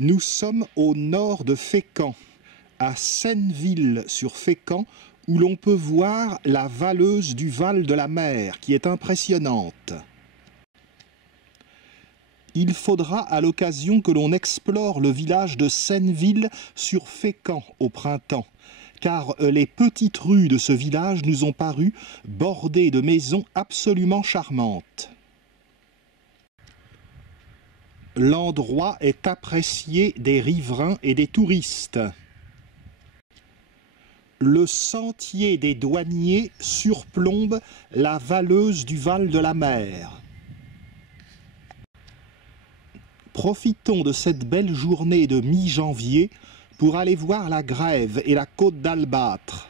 Nous sommes au nord de Fécamp, à Senneville-sur-Fécamp, où l'on peut voir la Valleuse du Val de la Mer, qui est impressionnante. Il faudra à l'occasion que l'on explore le village de Senneville-sur-Fécamp au printemps, car les petites rues de ce village nous ont paru bordées de maisons absolument charmantes. L'endroit est apprécié des riverains et des touristes. Le sentier des douaniers surplombe la Valleuse du Val de la Mer. Profitons de cette belle journée de mi-janvier pour aller voir la Grève et la Côte d'Albâtre.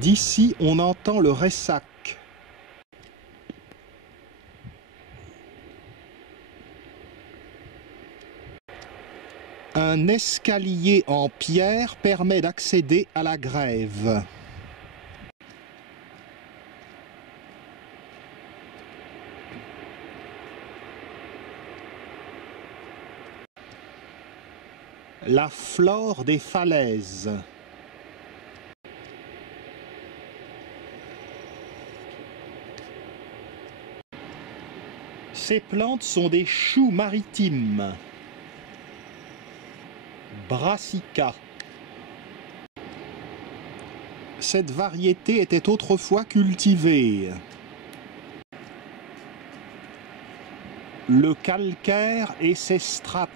D'ici, on entend le Ressac. Un escalier en pierre permet d'accéder à la Grève. La flore des falaises. Ces plantes sont des choux maritimes. Brassica. Cette variété était autrefois cultivée. Le calcaire et ses strates.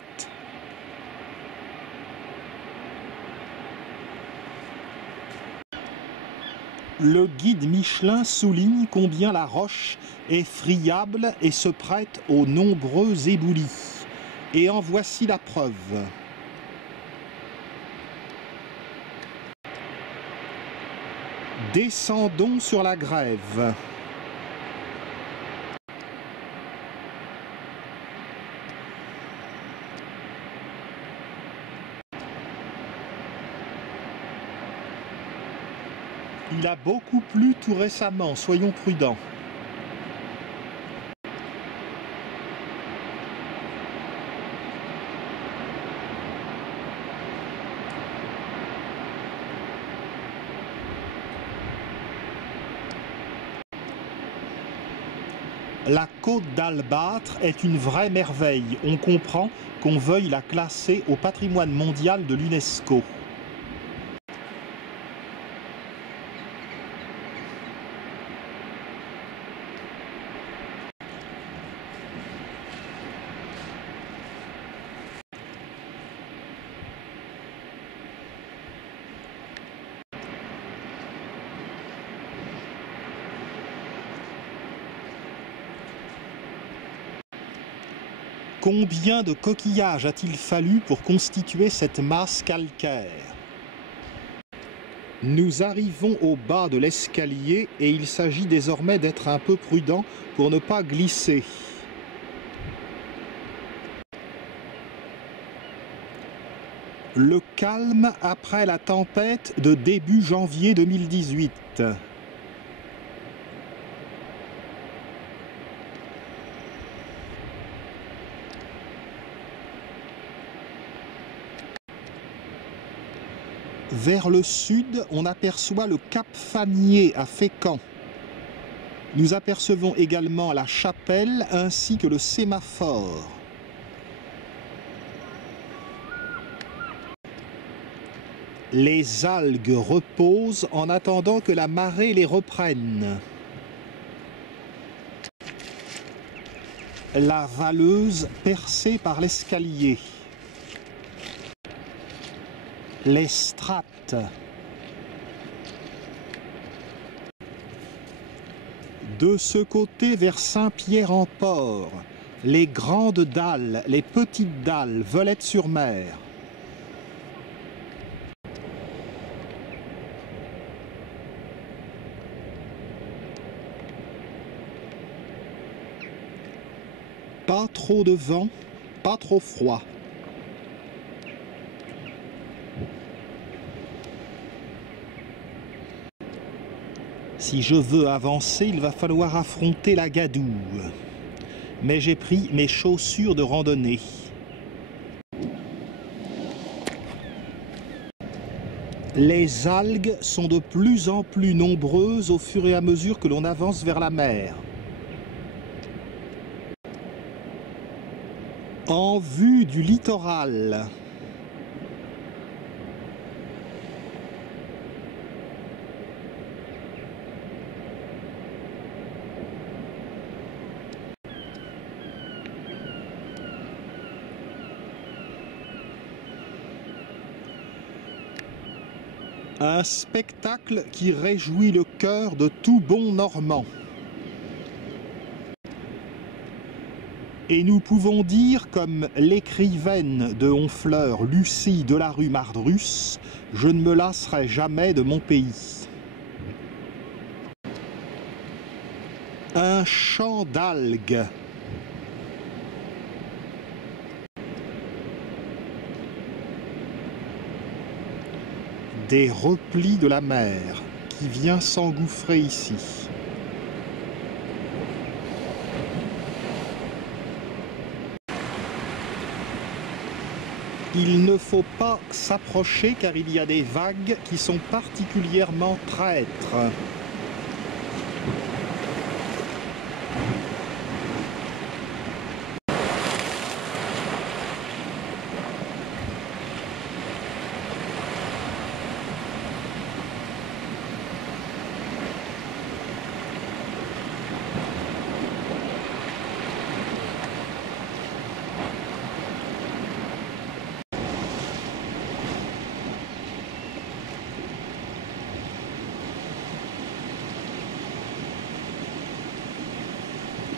Le guide Michelin souligne combien la roche est friable et se prête aux nombreux éboulis. Et en voici la preuve. Descendons sur la Grève. Il a beaucoup plu tout récemment, soyons prudents. La Côte d'Albâtre est une vraie merveille. On comprend qu'on veuille la classer au patrimoine mondial de l'UNESCO. Combien de coquillages a-t-il fallu pour constituer cette masse calcaire? Nous arrivons au bas de l'escalier et il s'agit désormais d'être un peu prudent pour ne pas glisser. Le calme après la tempête de début janvier 2018. Vers le sud, on aperçoit le cap Fanier à Fécamp. Nous apercevons également la chapelle ainsi que le sémaphore. Les algues reposent en attendant que la marée les reprenne. La Valleuse percée par l'escalier. Les strates. De ce côté vers Saint-Pierre-en-Port, les grandes dalles, les petites dalles, Veulettes-sur-Mer. Pas trop de vent, pas trop froid. Si je veux avancer, il va falloir affronter la gadoue. Mais j'ai pris mes chaussures de randonnée. Les algues sont de plus en plus nombreuses au fur et à mesure que l'on avance vers la mer. En vue du littoral. Un spectacle qui réjouit le cœur de tout bon Normand. Et nous pouvons dire, comme l'écrivaine de Honfleur, Lucie de la rue Mardrus, « Je ne me lasserai jamais de mon pays ». Un champ d'algues. Des replis de la mer qui vient s'engouffrer ici. Il ne faut pas s'approcher car il y a des vagues qui sont particulièrement traîtres.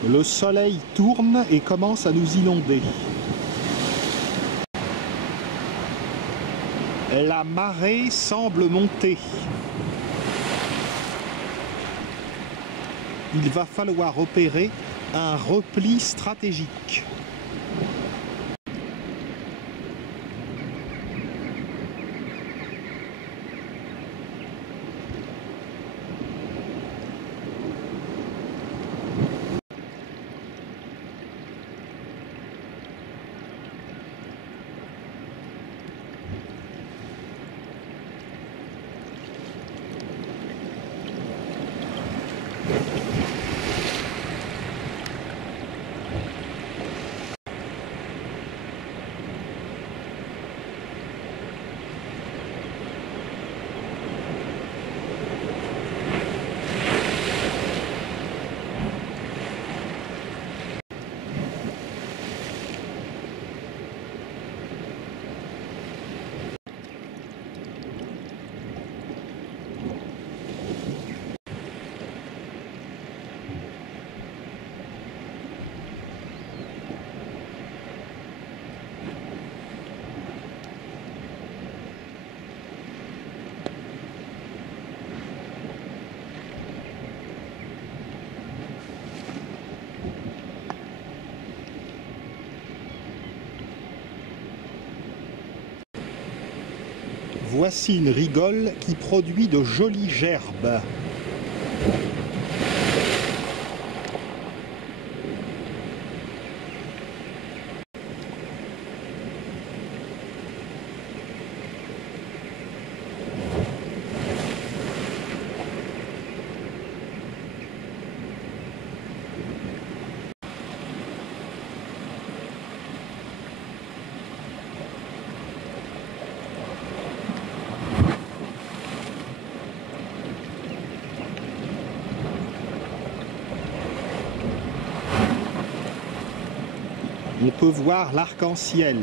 Le soleil tourne et commence à nous inonder. La marée semble monter. Il va falloir opérer un repli stratégique. Voici une rigole qui produit de jolies gerbes. On peut voir l'arc-en-ciel.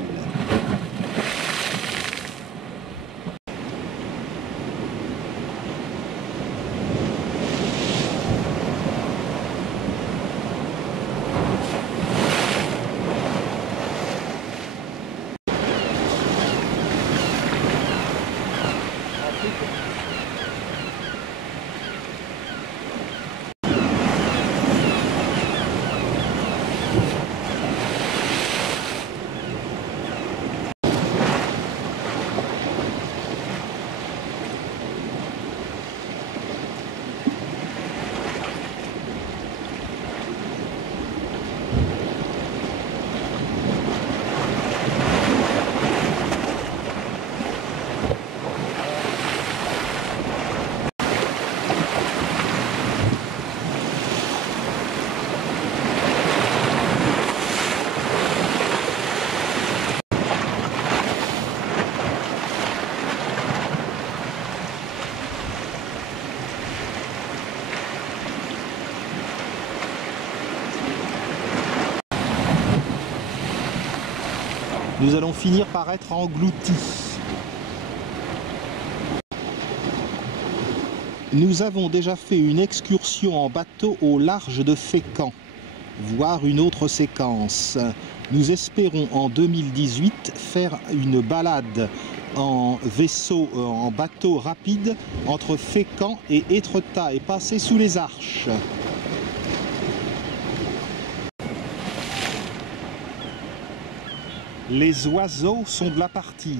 nous allons finir par être engloutis. Nous avons déjà fait une excursion en bateau au large de Fécamp, voire une autre séquence. Nous espérons en 2018 faire une balade en vaisseau, en bateau rapide entre Fécamp et Étretat et passer sous les arches. Les oiseaux sont de la partie.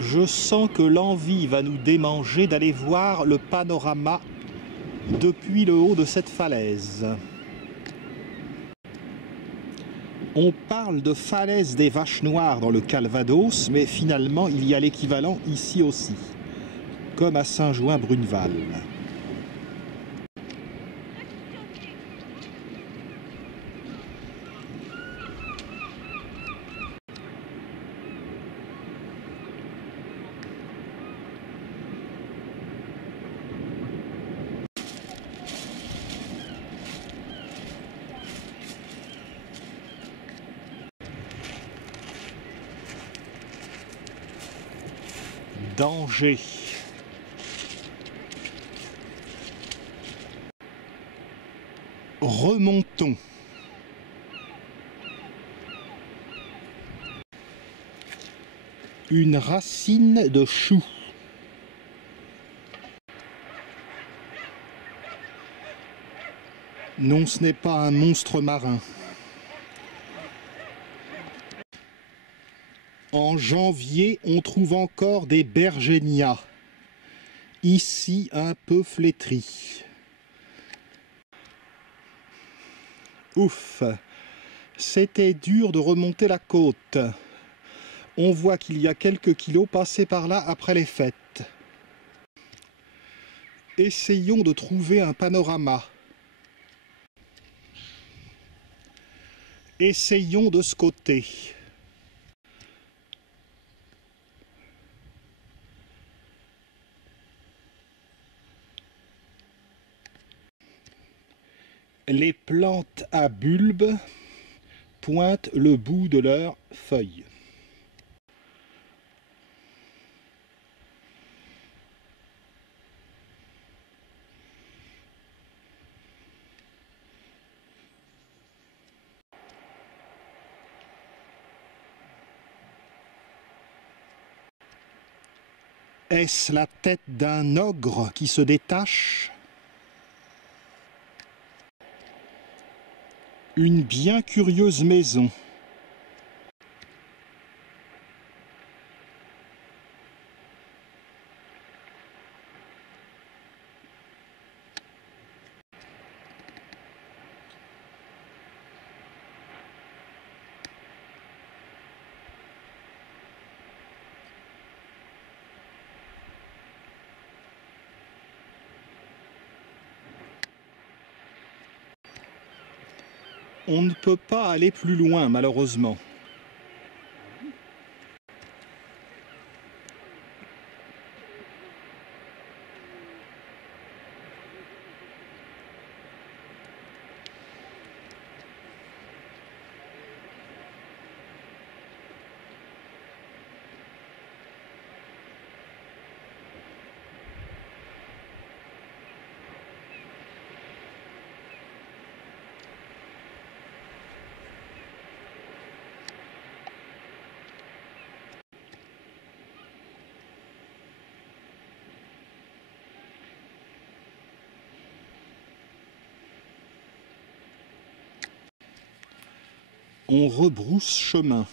Je sens que l'envie va nous démanger d'aller voir le panorama depuis le haut de cette falaise. On parle de falaise des Vaches Noires dans le Calvados, mais finalement il y a l'équivalent ici aussi, comme à Saint-Jouin-Bruneval. Danger. Remontons. Une racine de chou. Non, ce n'est pas un monstre marin. En janvier, on trouve encore des bergénias, ici un peu flétris. Ouf, c'était dur de remonter la côte. On voit qu'il y a quelques kilos passés par là après les fêtes. Essayons de trouver un panorama. Essayons de ce côté. Les plantes à bulbes pointent le bout de leurs feuilles. Est-ce la tête d'un ogre qui se détache? Une bien curieuse maison. On ne peut pas aller plus loin, malheureusement. On rebrousse chemin.